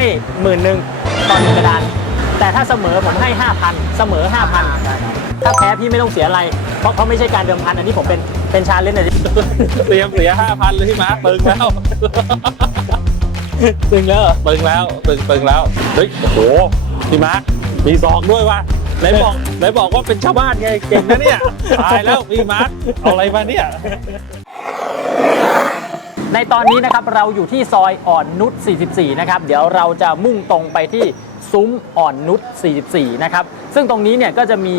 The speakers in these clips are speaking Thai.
ให้หมื่นหนึ่งตอนหนึ่งกระดาน แต่ถ้าเสมอผมให้ 5,000 เสมอ 5,000 ถ้าแพ้พี่ไม่ต้องเสียอะไร เพราะเขาไม่ใช่การเดิมพัน อันนี้ผมเป็นเป็นชาเลนจ์นะเตรียมเสียห้าพันเลยพี่มาร์คตึงแล้วตึงแล้วเหรอตึงแล้วตึงตึงแล้วเฮ้ยโอ้โหพี่มาร์คมีซองด้วยว่ะไหนบอกไหนบอกว่าเป็นชาวบ้านไงเก่งนะเนี่ยตายแล้วพี่มาร์คเอาอะไรมาเนี่ย ในตอนนี้นะครับเราอยู่ที่ซอยอ่อนนุช 44 นะครับ เดี๋ยวเราจะมุ่งตรงไปที่ซุ้มอ่อนนุช 44 นะครับ ซึ่งตรงนี้เนี่ยก็จะมี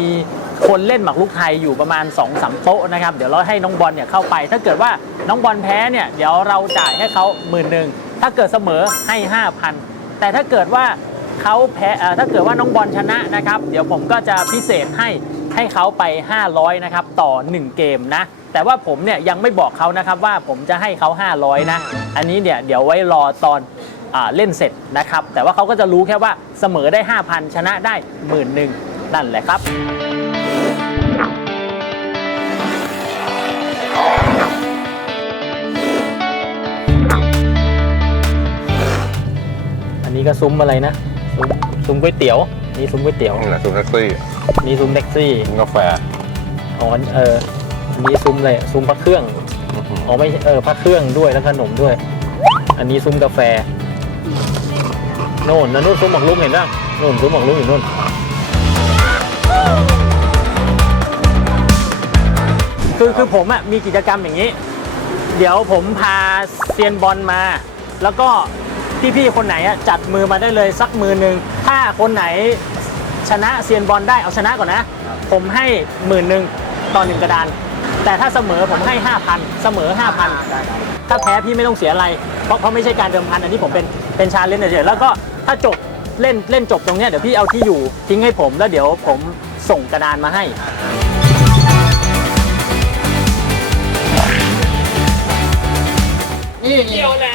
คนเล่นหมากรุกไทยอยู่ประมาณ2-3สามโต๊ะนะครับ เดี๋ยวเราให้น้องบอลเนี่ยเข้าไป ถ้าเกิดว่าน้องบอลแพ้เนี่ยเดี๋ยวเราจ่ายให้เขาหมื่นหนึ่งถ้าเกิดเสมอให้ 5,000 แต่ถ้าเกิดว่าเขาแพ้ถ้าเกิดว่าน้องบอลชนะนะครับ เดี๋ยวผมก็จะพิเศษให้ให้เขาไป 500 นะครับ ต่อ 1 เกมนะ แต่ว่าผมเนี่ยยังไม่บอกเขานะครับว่าผมจะให้เขา500นะ อันนี้เนี่ยเดี๋ยวไว้รอตอนอาเล่นเสร็จนะครับ แต่ว่าเขาก็จะรู้แค่ว่าเสมอได้ 5,000 ชนะได้หมื่นหนึ่งนั่นแหละครับ อันนี้ก็ซุ้มอะไรนะซุ้มซุ้มก๋วยเตี๋ยวนี่ซุ้มก๋วยเตี๋ยวนี่แหละซูแท็กซี่นี่ซุ้มแท็กซี่ กินกาแฟ อ๋อเออ อันนี้ซุ้มอะไรซุ้มพระเครื่องอ๋อไม่ใช่เออพระเครื่องด้วยแล้วขนมด้วย อันนี้ซุ้มกาแฟโน่นนะนู่นซุ้มหมากรุกเห็นป่ะโน่นซุ้มหมากรุกอยู่นู่นคือคือผมอะมีกิจกรรมอย่างนี้ เดี๋ยวผมพาเซียนบอลมา แล้วก็พี่ๆคนไหนอะจัดมือมาได้เลยสักมือหนึ่งถ้าคนไหนชนะเซียนบอลได้เอาชนะก่อนนะ ผมให้หมื่นหนึ่งต่อหนึ่งกระดาน แต่ถ้าเสมอผมให้ 5,000 เสมอ 5,000 ถ้าแพ้พี่ไม่ต้องเสียอะไร เพราะเพราะไม่ใช่การเดิมพันอันนี้ผมเป็นเป็นชาเลนจ์เฉยๆแล้วก็ถ้าจบเล่นเล่นจบตรงเนี้ยเดี๋ยวพี่เอาที่อยู่ทิ้งให้ผมแล้วเดี๋ยวผมส่งกระดานมาให้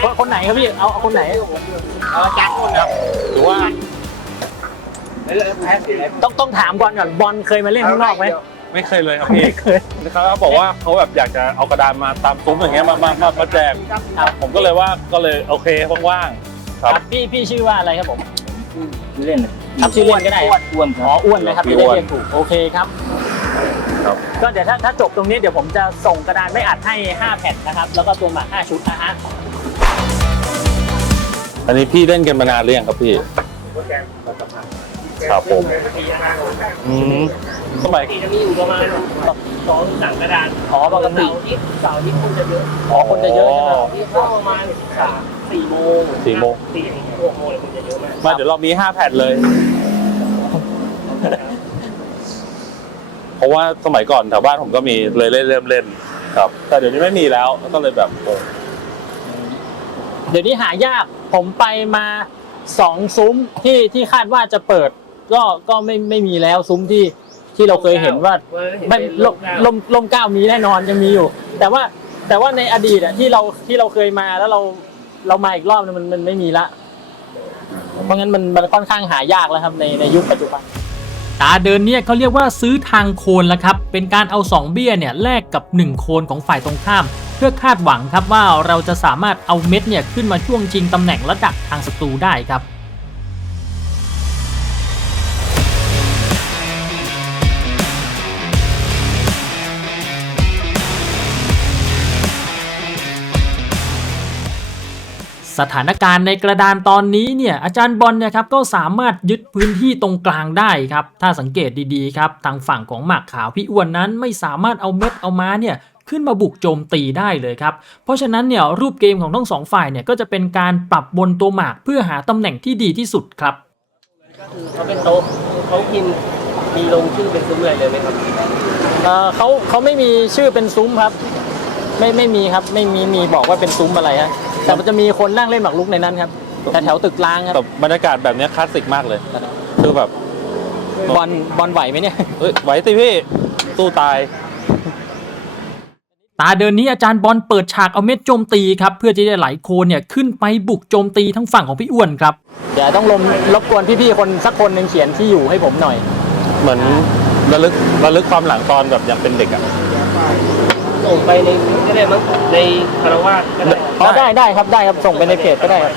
คนคนไหนครับพี่เอาเอาคนไหนเอาแจ็คคนครับหรือว่าต้องต้องถามบอลก่อนบอลเคยมาเล่นข้างนอกไหม ไม่เคยเลยครับพี่ไม่เคย เขาบอกว่าเขาแบบอยากจะเอากระดานมาตามซุ้มอย่างเงี้ยมามามามาแจกครับผมก็เลยว่าก็เลยโอเคว่างๆครับครับพี่พี่ชื่อว่าอะไรครับผม เล่นครับชื่อเล่นก็ได้อ้วนคอ๋อรับอ้วนนะครับพี่จะได้อ้วนเรียนถูกโอเคครับครับ ก็เดี๋ยวถ้าถ้าจบตรงนี้เดี๋ยวผมจะส่งกระดานไม่อัดให้ 5 แผ่นนะครับ แล้วก็ตัวหมาก5ชุดนะฮะอันนี้พี่เล่นกันมานานหรือยังครับพี่ ครับผมอืม สมัยจะมีอยู่ประมาณสองสามกระดานอ๋อปกติ เสาร์ที่เสาร์ที่คนจะเยอะอ๋อคนจะเยอะใช่ไหม ที่เข้าประมาณสามสี่โมงสี่โมง สี่ถึงหกโมงเลยคนจะเยอะมากมาเดี๋ยวเรามีห้าแผ่นเลย เพราะว่าสมัยก่อนแถวบ้านผมก็มีเลยเล่นเริ่มเล่น ครับ แต่เดี๋ยวนี้ไม่มีแล้วก็เลยแบบโอ้เดี๋ยวนี้หายาก ผมไปมาสองซุ้มที่ที่คาดว่าจะเปิด ก็ก็ไม่ไม่มีแล้วซุ้มที่ ที่เราเคยเห็นว่าไม่ลมลมลมเก้ามีแน่นอนยังมีอยู่ แต่ว่าแต่ว่าในอดีตอะที่เราที่เราเคยมาแล้วเราเรามาอีกรอบนึงมันมันไม่มีละ เพราะงั้นมันมันค่อนข้างหายากแล้วครับในในยุคปัจจุบันตาเดินเนี่ยเขาเรียกว่าซื้อทางโคนแล้วครับ เป็นการเอา 2 เบี้ยเนี่ยแลกกับ 1 โคนของฝ่ายตรงข้าม เพื่อคาดหวังครับว่าเราจะสามารถเอาเม็ดเนี่ยขึ้นมาช่วงชิงตำแหน่งและดักทางศัตรูได้ครับ สถานการณ์ในกระดานตอนนี้เนี่ยอาจารย์บอลเนี่ยครับก็สามารถยึดพื้นที่ตรงกลางได้ครับ ถ้าสังเกตดีๆครับทางฝั่งของหมากขาวพี่อ้วนนั้นไม่สามารถเอาเม็ดเอาม้าเนี่ยขึ้นมาบุกโจมตีได้เลยครับ เพราะฉะนั้นเนี่ยรูปเกมของทั้งสองฝ่ายเนี่ยก็จะเป็นการปรับบนตัวหมากเพื่อหาตำแหน่งที่ดีที่สุดครับเขาเป็นโต๊ะเขากินมีลงชื่อเป็นซุ้มอะไรเลยไหมครับเอ่อเขาเขาไม่มีชื่อเป็นซุ้มครับ ไม่ไม่มีครับไม่มีมีบอกว่าเป็นซุ้มอะไรฮะ แต่มันจะมีคนนั่งเล่นหมากรุกในนั้นครับแต่แถวตึกล้างครับแต่บรรยากาศแบบเนี้ยคลาสสิกมากเลย คือแบบบอลบอลไหวไหมเนี่ยเอ้ยไหวสิพี่สู้ตาย ตาเดินนี้อาจารย์บอลเปิดฉากเอาเม็ดโจมตีครับ เพื่อจะได้ไหลโคนเนี่ยขึ้นไปบุกโจมตีทั้งฝั่งของพี่อ้วนครับ เดี๋ยวต้องลมรบกวนพี่ๆคนสักคนหนึ่งเขียนที่อยู่ให้ผมหน่อย เหมือนระลึกระลึกความหลังตอนแบบยังเป็นเด็กอะส่งไปในก็ได้มั้งในคารวาสก็ได้ อ๋อได้ได้ครับได้ครับส่งไปในเพจก็ได้ครับ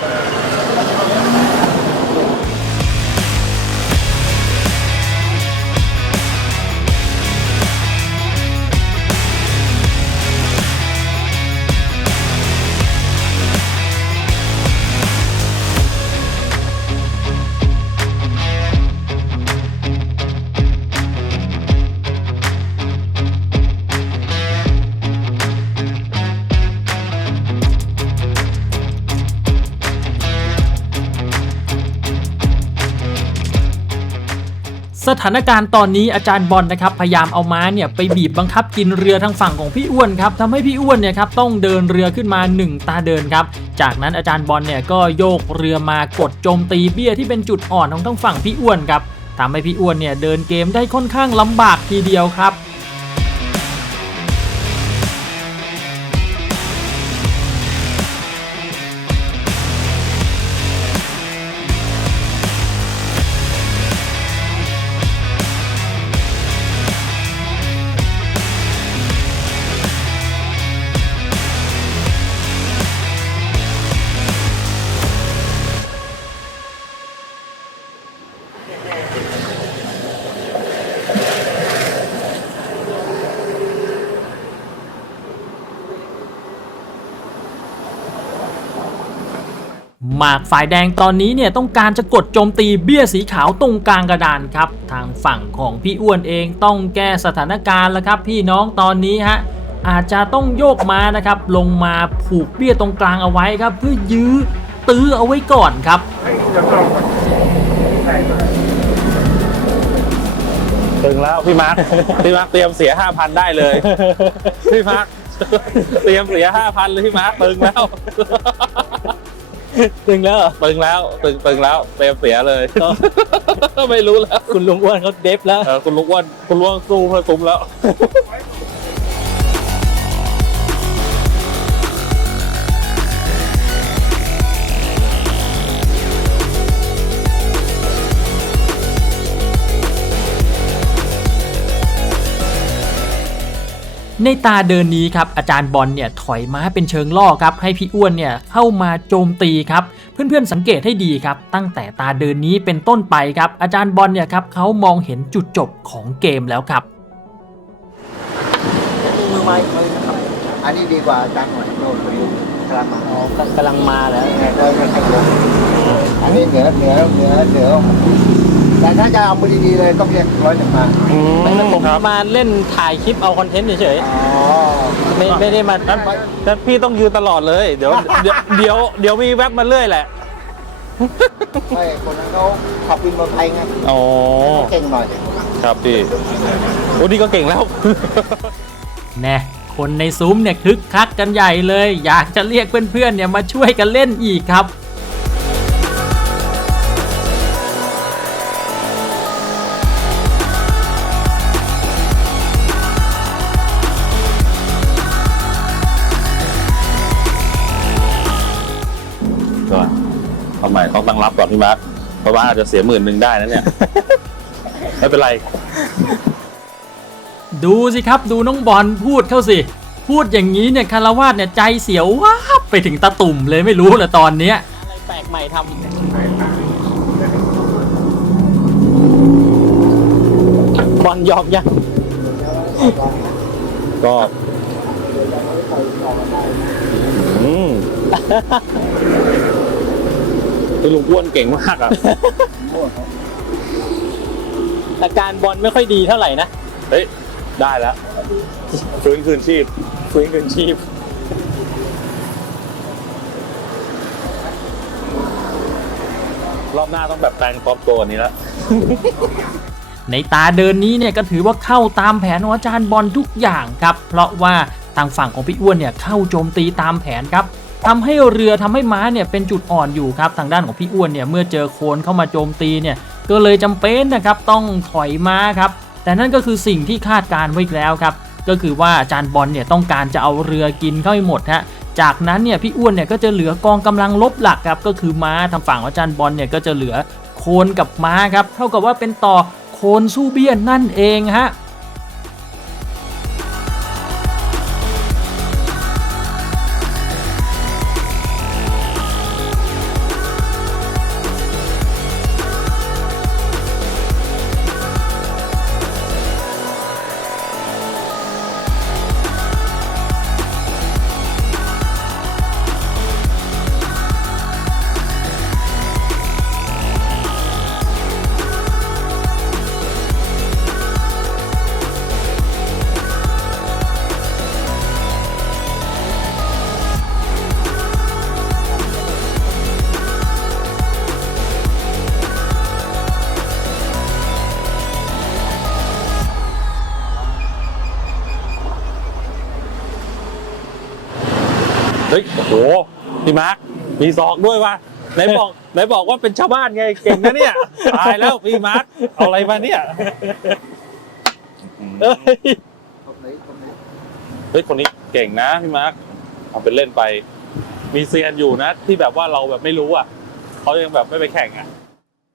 สถานการณ์ตอนนี้อาจารย์บอลนะครับพยายามเอาม้าเนี่ยไปบีบบังคับกินเรือทางฝั่งของพี่อ้วนครับทำให้พี่อ้วนเนี่ยครับต้องเดินเรือขึ้นมา 1 ตาเดินครับจากนั้นอาจารย์บอลเนี่ยก็โยกเรือมากดโจมตีเบี้ยที่เป็นจุดอ่อนของทั้งฝั่งพี่อ้วนครับทำให้พี่อ้วนเนี่ยเดินเกมได้ค่อนข้างลำบากทีเดียวครับ มากฝ่ายแดงตอนนี้เนี่ยต้องการจะกดโจมตีเบี้ยสีขาวตรงกลางกระดานครับ ทางฝั่งของพี่อ้วนเองต้องแก้สถานการณ์แล้วครับ พี่น้องตอนนี้ฮะอาจจะต้องโยกมานะครับ ลงมาผูกเบี้ยตรงกลางเอาไว้ครับ เพื่อยื้อตื้อเอาไว้ก่อนครับตึงแล้วพี่มาร์คพี่มาร์คเตรียมเสียห้าพันได้เลย พี่มาร์คเตรียมเสียห้าพันเลยพี่มาร์คตึงแล้ว ตึงแล้วเหรอตึงแล้วตึงตึงแล้วเตรียมเสียเลย ไม่รู้แล้ว คุณลุงอ้วนเขาเดฟแล้ว เออคุณลุงอ้วนคุณลุงอ้วนสู้เพื่อซุ้มแล้ว ในตาเดินนี้ครับอาจารย์บอลเนี่ยถอยมาเป็นเชิงล่อครับให้พี่อ้วนเนี่ยเข้ามาโจมตีครับเพื่อนๆสังเกตให้ดีครับ ตั้งแต่ตาเดินนี้เป็นต้นไปครับอาจารย์บอลเนี่ยครับเขามองเห็นจุดจบของเกมแล้วครับมือไม้เขานะครับอันนี้ดีกว่าอาจารย์หน่อยโน่นไปดูพลังมาอ๋อกำลังมาแล้วไงก็ไม่ใช่เยอะอันนี้เหนือเหนือเหนือเหนือ แต่ถ้าจะเอามือดีๆเลยต้องเรียกร้อยหนึ่งมาไม่ไม่ผมครับ มาเล่นถ่ายคลิปเอาคอนเทนต์เฉยอ๋อ ๆไม่ไม่ได้มานั้นนั้นพี่ต้องยืนตลอดเลย เดี๋ยวเดี๋ยวเดี๋ยวเดี๋ยวมีแว็บมาเรื่อยแหละไม่คนนั้นเขาขับวินมอเตอร์ไซค์ไงอ๋อเก่งหน่อย ครับพี่โอ้นี่ก็เก่งแล้ว แน่คนในซุ้มเนี่ยคึกคักกันใหญ่เลย อยากจะเรียกเพื่อนๆเนี่ยมาช่วยกันเล่นอีกครับ ต้องตั้งรับก่อนพี่มาร์คเพราะว่าอาจจะเสียหมื่นหนึ่งได้นะเนี่ย ไม่เป็นไร ดูสิครับดูน้องบอลพูดเข้าสิ พูดอย่างนี้เนี่ยคารวาสเนี่ยใจเสียววาบไปถึงตาตุ่มเลยไม่รู้ละตอนเนี้ย อะไรแปลกใหม่ทำบอลหยอกยังก็อืม คือลุงอ้วนเก่งมากอะอาการบอลไม่ค่อยดีเท่าไหร่นะ เฮ้ย ได้แล้ว ฟื้นคืนชีพ ฟื้นคืนชีพ รอบหน้าต้องแบบแปลงพร้อมตัวกว่านี้แล้ว ในตาเดินนี้เนี่ยก็ถือว่าเข้าตามแผนของอาจารย์บอลทุกอย่างครับ เพราะว่าทางฝั่งของพี่อ้วนเนี่ยเข้าโจมตีตามแผนครับ ทำให้เรือทำให้ม้าเนี่ยเป็นจุดอ่อนอยู่ครับทางด้านของพี่อ้วนเนี่ยเมื่อเจอโคนเข้ามาโจมตีเนี่ยก็เลยจำเป็นนะครับต้องถอยม้าครับแต่นั่นก็คือสิ่งที่คาดการไว้แล้วครับก็คือว่าจารย์บอลเนี่ยต้องการจะเอาเรือกินเข้าให้หมดฮะจากนั้นเนี่ยพี่อ้วนเนี่ยก็จะเหลือกองกำลังลบหลักครับก็คือม้าทางฝั่งของอาจารย์บอลเนี่ยก็จะเหลือโคนกับม้าครับเท่ากับว่าเป็นต่อโคนสู้เบี้ยนนั่นเองฮะ พี่มาร์ค มีศอกด้วยวะไหนบอกไหนบอกว่าเป็นชาวบ้านไง เก่งนะเนี่ย ตายแล้วพี่มาร์ค เอาอะไรมาเนี่ยเอ้ยตรงนี้ตรงนี้เฮ้ย คนนี้เก่งนะพี่มาร์คเอาเป็นเล่นไป มีเซียนอยู่นะ ที่แบบว่าเราแบบไม่รู้อะ เขายังแบบไม่ไปแข่งอะ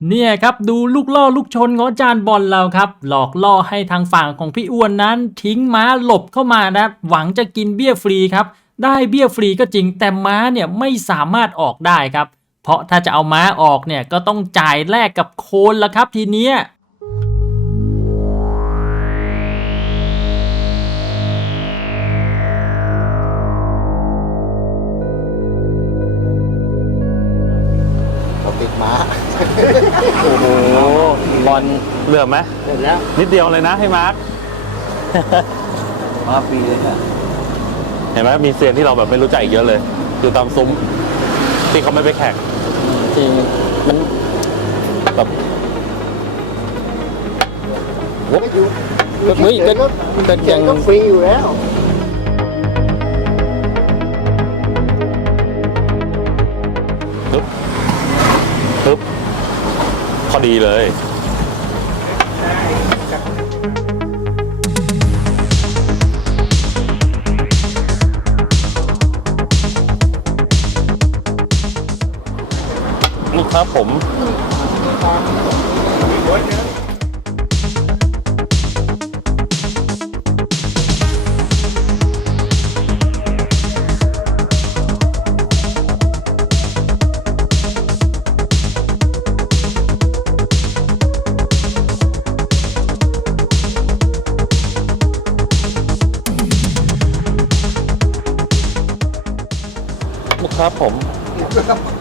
เนี่ยครับดูลูกล่อลูกชนของอาจารย์บอลเราครับ หลอกล่อให้ทางฝั่งของพี่อ้วนนั้น ทิ้งม้าหลบเข้ามานะ หวังจะกินเบี้ยฟรีครับ ได้เบี้ยฟรีก็จริงแต่ม้าเนี่ยไม่สามารถออกได้ครับ เพราะถ้าจะเอาม้าออกเนี่ยก็ต้องจ่ายแลกกับโคนละครับทีเนี้ยเราติดม้า โอ้โหบอลเหลือไหมเสร็จแล้วนิดเดียวเลยนะให้มาร์ค มาปีเลยเนี่ย เห็นไหมมีเซียนที่เราแบบไม่รู้จักอีกเยอะเลย อยู่ตามซุ้มที่เขาไม่ไปแข่งจริงมันแบบก็อยู่เฮ้ยก็ก็เฉยังยๆก็ฟรีอยู่แล้วปึ๊บปึ๊บพอดีเลย ครับผมครับผม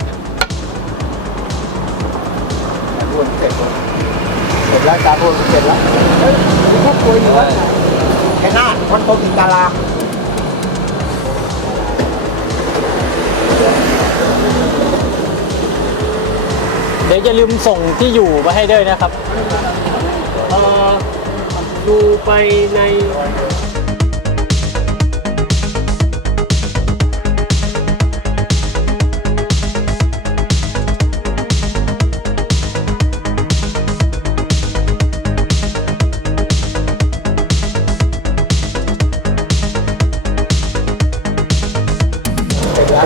วนเสร็จแล้วเสร็จแล้วการรวนเสร็จแล้วเฮ้มีครอบครัวอยู่แล้วแค่หน้าคนโตกินดาราเดี๋ยวอย่าลืมส่งที่อยู่มาให้ด้วยนะครับ เอ่อดูไปใน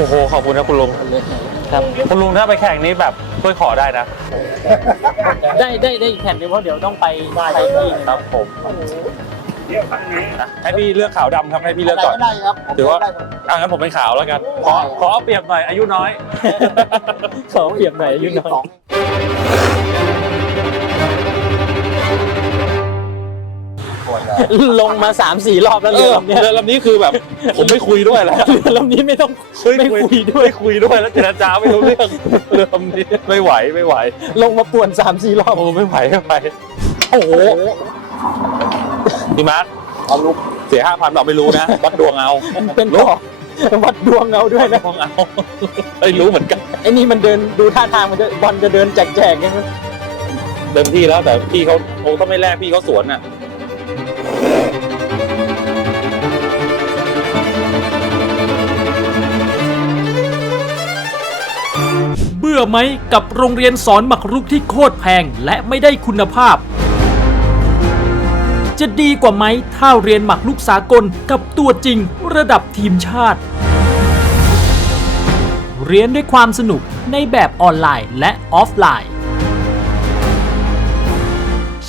โอ้โหขอบคุณนะคุณลุงครับคุณลุงถ้าไปแข่งนี้แบบช่วยขอได้นะ ได้ได้ได้อีกแผ่นหนึงเพราะเดี๋ยวต้องไปไปที่หนึ่งครับผมให้พี่เลือกขาวดำครับให้พี่เลือกก่อน ได้ครับผมถือว่า ได้หมดอะงั้นผมเป็นขาวแล้วกัน ขอขอเอาเปรียบหน่อยอายุน้อย ขอเปรียบหน่อยอายุ่น้อย ลงมาสามสี่รอบแล้วเอเรืออลำเนี้ยเรือลำนี้คือแบบ ผมไม่คุยด้วยแล้วเรือลำนี้ไม่ต้องไม่คุยด้วยไม่คุยด้วยแล้วเจรจาไม่รู้เรื่องเรือลำนี้ไม่ไหวไม่ไหว ลงมาป่วนสามสี่รอบโอ้ไม่ไหวไม่ไหวโอ้โหพี่มาร์คเอาลุกเสียห้าพันเราไม่รู้นะวัดดวงเอาเป็นต่อวัดดวงเอาด้วยนะดวงเอาไม่รู้เหมือนกันไอ้นี่มันเดินดูท่าทางมันจะบอลจะเดินแจกๆยังไงเต็มที่แล้วแต่พี่เขาโอ้ถ้าไม่แลกพี่เขาสวนอะ บื่อไหมกับโรงเรียนสอนหมักรุกที่โคตรแพงและไม่ได้คุณภาพ จะดีกว่าไหมถ้าเรียนหมักลุกสากลกับตัวจริงระดับทีมชาติ เรียนด้วยความสนุกในแบบออนไลน์และออฟไลน์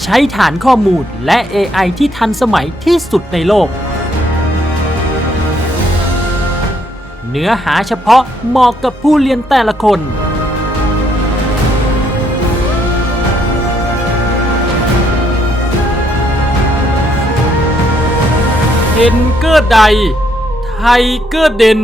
ใช้ฐานข้อมูลและ AI ที่ทันสมัยที่สุดในโลกเนื้อหาเฉพาะเหมาะกับผู้เรียนแต่ละคน เห็นเกอร์ใดไทยเกอร์เด่น